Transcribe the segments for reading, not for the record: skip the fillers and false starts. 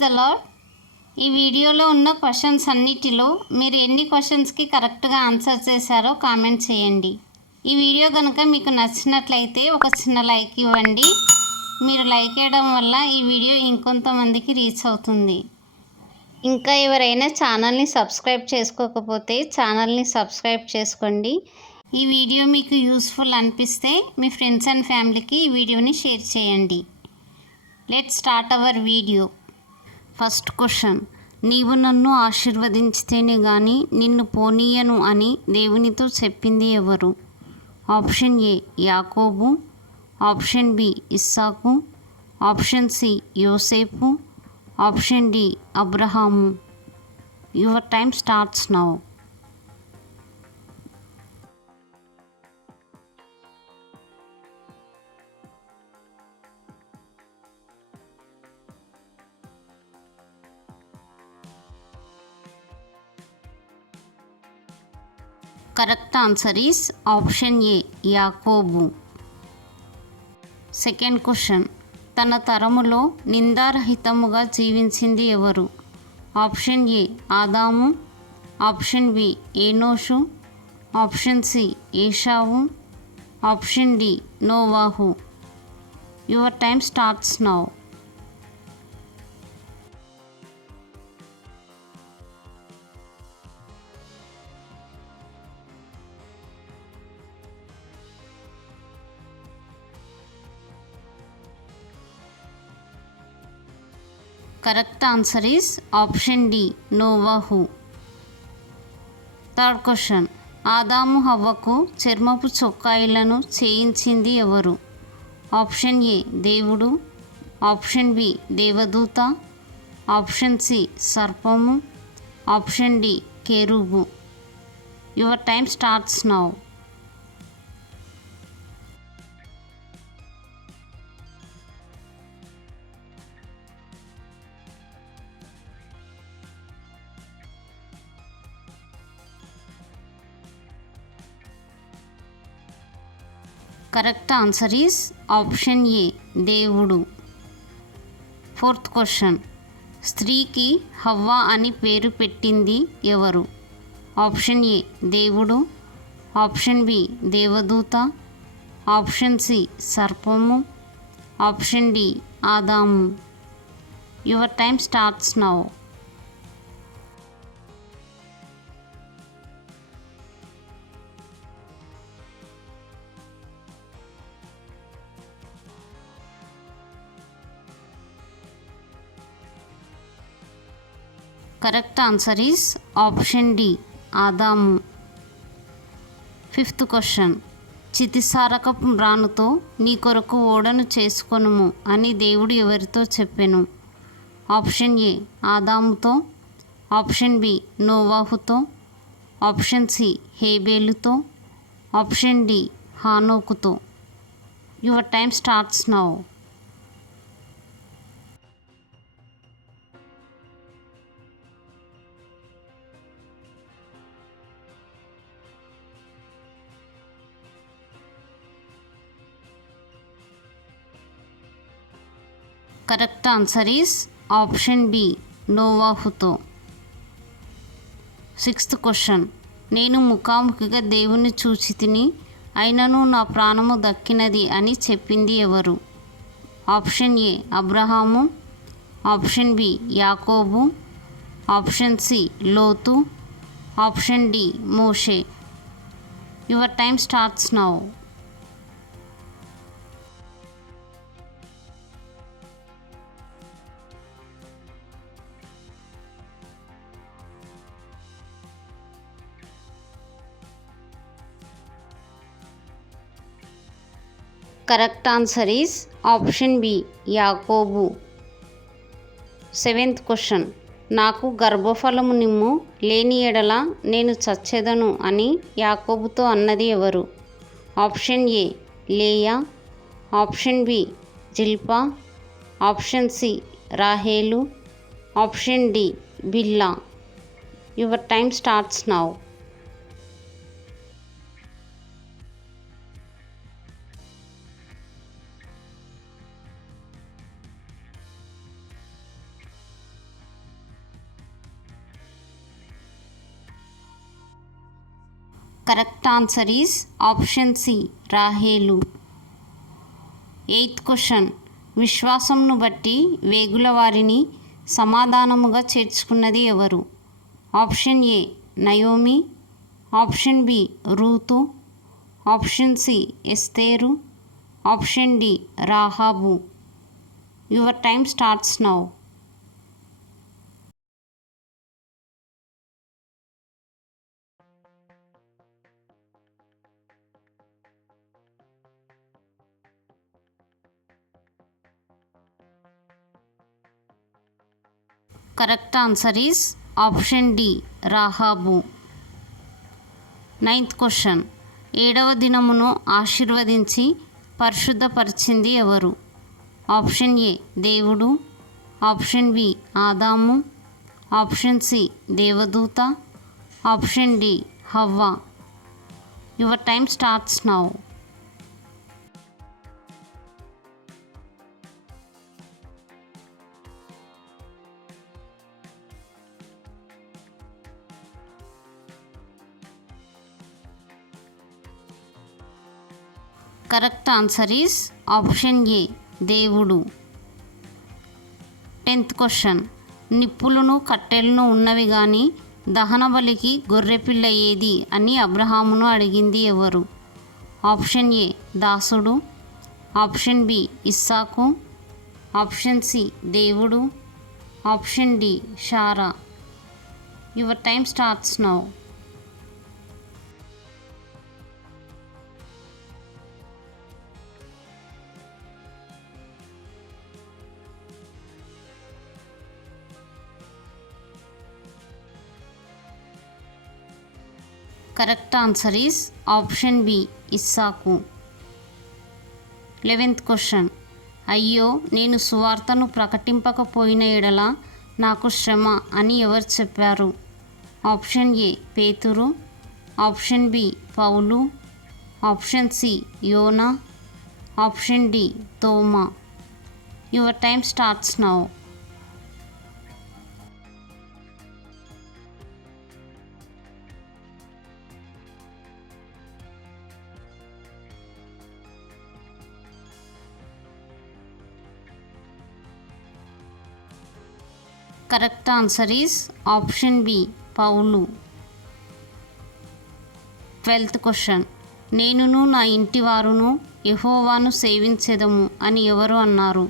The lord. ఈ వీడియోలో ఉన్న క్వశ్చన్స్ అన్నిటిలో మీరు ఎన్ని క్వశ్చన్స్కి కరెక్ట్గా ఆన్సర్ చేశారో కామెంట్ చేయండి. ఈ వీడియో కనుక మీకు నచ్చినట్లయితే ఒక చిన్న లైక్ ఇవ్వండి. మీరు లైక్ చేయడం వల్ల ఈ వీడియో ఇంకొంతమందికి రీచ్ అవుతుంది. ఇంకా ఎవరైనా ఛానల్ని సబ్స్క్రైబ్ చేసుకోకపోతే ఛానల్ని సబ్స్క్రైబ్ చేసుకోండి. ఈ వీడియో మీకు యూస్ఫుల్ అనిపిస్తే మీ ఫ్రెండ్స్ అండ్ ఫ్యామిలీకి ఈ వీడియోని షేర్ చేయండి. Let's start our video. First question, నీవు నన్ను ఆశీర్వదించితేనే కానీ నిన్ను పోనీయను అని దేవునితో చెప్పింది ఎవరు? ఆప్షన్ ఏ యాకోబు, ఆప్షన్ బి ఇస్సాకు, ఆప్షన్ సి యోసేపు, ఆప్షన్ డి అబ్రహాము. Your time starts now. Correct answer is option A యాకోబు. సెకండ్ క్వశ్చన్, తన తరములో నిందారహితముగా జీవించింది ఎవరు? ఆప్షన్ ఏ ఆదాము, ఆప్షన్ బి ఏనోషు, ఆప్షన్ సి ఏషావు, ఆప్షన్ డి నోవాహు. Your time starts now. Correct answer is option D నోవాహు. థర్డ్ క్వశ్చన్, ఆదాము హవ్వకు చర్మపు చొక్కాయిలను చేయించింది ఎవరు? ఆప్షన్ ఏ దేవుడు, ఆప్షన్ బి దేవదూత, ఆప్షన్ సి సర్పము, ఆప్షన్ డి కెరూబు. Your time starts now. Correct answer is option A దేవుడు. ఫోర్త్ క్వశ్చన్, స్త్రీకి హవ్వ అని పేరు పెట్టింది ఎవరు? ఆప్షన్ ఏ దేవుడు, ఆప్షన్ బి దేవదూత, ఆప్షన్ సి సర్పము, ఆప్షన్ డి ఆదాము. Your time starts now. Correct answer is option D ఆదాము. ఫిఫ్త్ క్వశ్చన్, చితిసారకపు మ్రానుతో నీ కొరకు ఓడను చేసుకొనుము అని దేవుడు ఎవరితో చెప్పెను? ఆప్షన్ ఏ ఆదాముతో, ఆప్షన్ బి నోవాహుతో, ఆప్షన్ సి హేబేలుతో, ఆప్షన్ డి హానోకుతో. Your time starts now. Correct answer is option B నోవాహుతో. సిక్స్త్ క్వశ్చన్, నేను ముఖాముఖిగా దేవుని చూచి తిని అయినను నా ప్రాణము దక్కినది అని చెప్పింది ఎవరు? ఆప్షన్ ఏ అబ్రహాము, ఆప్షన్ బి యాకోబు, ఆప్షన్ సి లోతు, ఆప్షన్ డి మోషే. Your time starts now. Correct answer is option B యాకోబు. సెవెంత్ క్వశ్చన్, నాకు గర్భఫలము నిమ్ము లేని ఎడల నేను చచ్చెదను అని యాకోబుతో అన్నది ఎవరు? ఆప్షన్ ఏ లేయా, ఆప్షన్ బి జిల్పా, ఆప్షన్ సి రాహేలు, ఆప్షన్ డి బిల్లా. Your time starts now. Correct answer is option C రాహేలు. 8th క్వశ్చన్, విశ్వాసంను బట్టి వేగుల వారిని సమాధానముగా చేర్చుకున్నది ఎవరు? ఆప్షన్ ఏ నయోమి, ఆప్షన్ బి రూతు, ఆప్షన్ సి ఎస్తేరు, ఆప్షన్ డి రాహాబు. Your time starts now. Correct answer is option D రాహాబు. 9th క్వశ్చన్, 7వ దినమును ఆశీర్వదించి పరిశుద్ధపరిచింది ఎవరు? ఆప్షన్ ఏ దేవుడు, ఆప్షన్ బి ఆదాము, ఆప్షన్ సి దేవదూత, ఆప్షన్ డి హవ్వ. Your time starts now. Correct answer is option A దేవుడు. 10th క్వశ్చన్, నిప్పులను కట్టెలను ఉన్నవి కానీ దహన బలికి గొర్రెపిల్ల ఏది అని అబ్రహామును అడిగింది ఎవరు? ఆప్షన్ ఏ దాసుడు, ఆప్షన్ బి ఇస్సాకు, ఆప్షన్ సి దేవుడు, ఆప్షన్ డి షారా. Your time starts now. Correct answer is option B ఇస్సాకు. 11th క్వశ్చన్, అయ్యో నేను సువార్తను ప్రకటింపకపోయిన ఎడల నాకు శ్రమ అని ఎవరు చెప్పారు? ఆప్షన్ ఏ పేతురు, ఆప్షన్ బి పౌలు, ఆప్షన్ సి యోనా, ఆప్షన్ డి తోమా. Your time starts now. Correct answer is option B పౌలు. 12th క్వశ్చన్, నేనును నా ఇంటి వారును యెహోవాను సేవించెదము అని ఎవరు అన్నారు?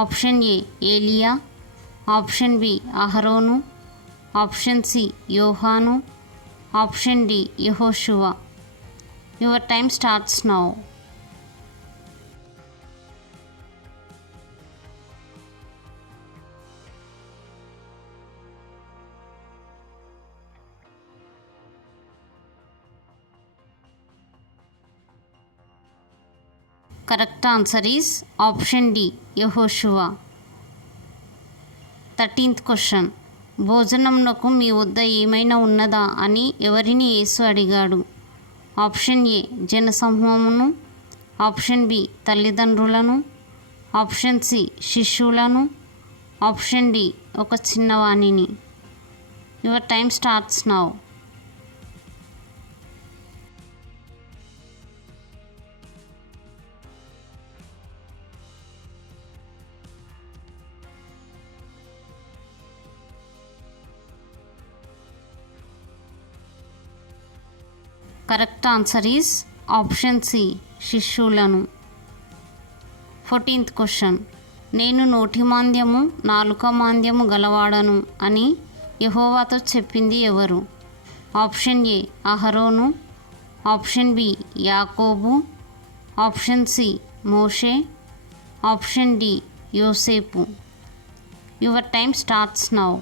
ఆప్షన్ ఏ ఏలియా, ఆప్షన్ బి అహరోను, ఆప్షన్ సి యోహాను, ఆప్షన్ డి యెహోషువ. Your time starts now. Correct answer is option D యెహోషువ. 13th క్వశ్చన్, భోజనమునకు మీ వద్ద ఏమైనా ఉన్నదా అని ఎవరిని యేసు అడిగాడు? ఆప్షన్ ఏ జనసమూహమును, ఆప్షన్ బి తల్లిదండ్రులను, ఆప్షన్ సి శిష్యులను, ఆప్షన్ డి ఒక చిన్నవాణిని. Your time starts now. Correct answer is option C శిష్యులను. 14th క్వశ్చన్, నేను నోటి మాంద్యము నాలుక మాంద్యము గలవాడను అని యెహోవాతో చెప్పింది ఎవరు? ఆప్షన్ ఏ అహరోను, ఆప్షన్ బి యాకోబు, ఆప్షన్ సి మోషే, ఆప్షన్ డి యోసేపు. Your time starts now.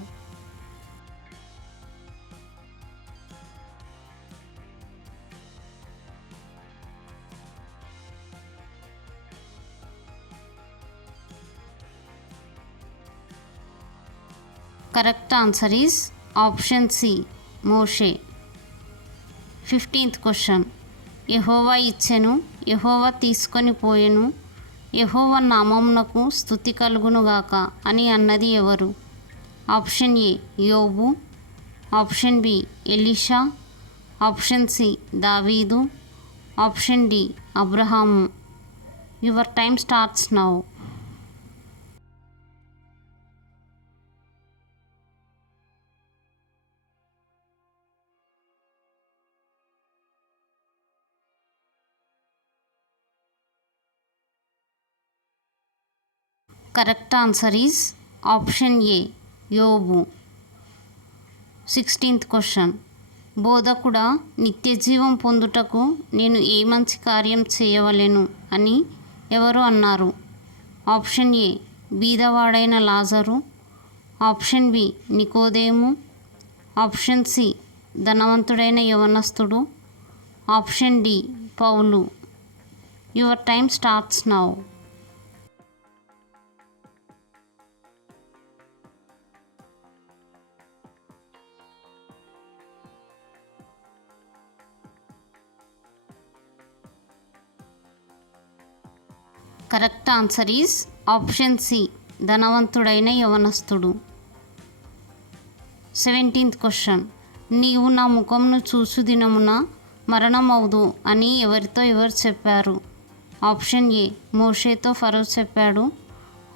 Correct answer is option C మోషే. 15th క్వశ్చన్, యెహోవా ఇచ్చెను, యెహోవా తీసుకొని పోయెను, యెహోవా నామమునకు స్తుతి కలుగునుగాక అని అన్నది ఎవరు? ఆప్షన్ ఏ యోబు, ఆప్షన్ బి ఎలీషా, ఆప్షన్ సి దావీదు, ఆప్షన్ డి అబ్రహాము. Your time starts now. Correct answer is option A యోబు. 16th question. బోధకుడా, నిత్య జీవం పొందుటకు నేను ఏ మంచి కార్యం చేయవలెను అని ఎవరు అన్నారు? ఆప్షన్ ఏ బీదవాడైన లాజరు, ఆప్షన్ బి నికోదేము, ఆప్షన్ సి ధనవంతుడైన యవనస్తుడు, ఆప్షన్ డి పౌలు. Your time starts now. Correct answer is option C ధనవంతుడైన యవనస్తుడు. 17th question. నీవు నా ముఖంను చూసు దినమున మరణమవుదు అని ఎవరితో ఎవరు చెప్పారు? ఆప్షన్ ఏ మోషేతో ఫరో చెప్పాడు,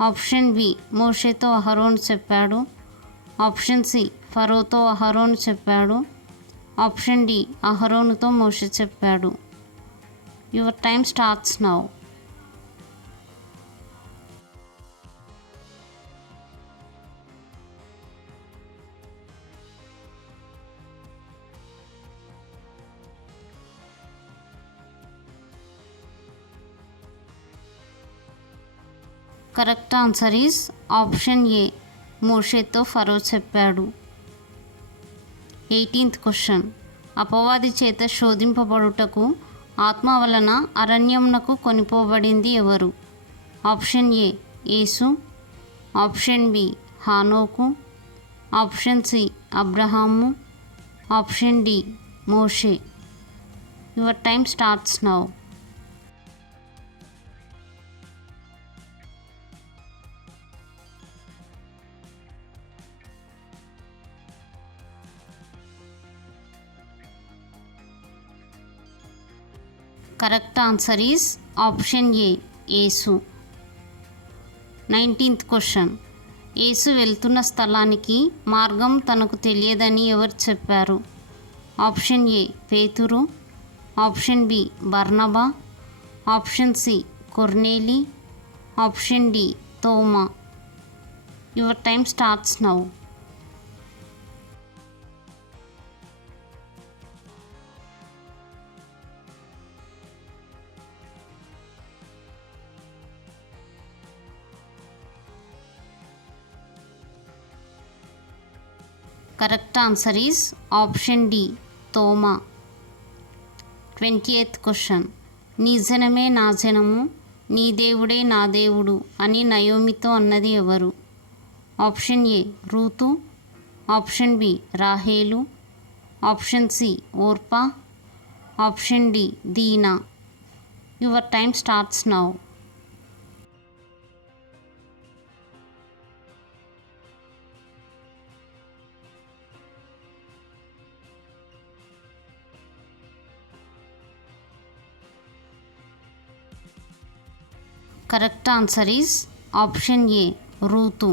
ఆప్షన్ బి మోషేతో అహరోను చెప్పాడు, ఆప్షన్ సి ఫరోతో అహరోను చెప్పాడు, ఆప్షన్ డి అహరోనుతో మోషే చెప్పాడు. Your time starts now. Correct answer is option ఏ మోషేతో ఫరో చెప్పాడు. 18th question. అపవాది చేత శోధింపబడుటకు ఆత్మ వలన అరణ్యమునకు కొనిపోబడింది ఎవరు? ఆప్షన్ ఏ యేసు, ఆప్షన్ బి హానోకు, ఆప్షన్ సి అబ్రహాము, ఆప్షన్ డి మోషే. Your time starts now. Correct answer is option A యేసు. 19th question. యేసు వెళ్తున్న స్థలానికి మార్గం తనకు తెలియదని ఎవరు చెప్పారు? ఆప్షన్ ఏ పేతురు, ఆప్షన్ బి బర్నబా, ఆప్షన్ సి కొర్నేలి, ఆప్షన్ డి తోమా. Your time starts now. Correct answer is option D తోమా. 20th question. నీ జనమే నా జనము, నీ దేవుడే నా దేవుడు అని నయోమితో అన్నది ఎవరు? ఆప్షన్ ఏ రూతు, ఆప్షన్ బి రాహేలు, ఆప్షన్ సి ఓర్పా, ఆప్షన్ డి దీనా. Your time starts now. Correct answer is option A Ruth.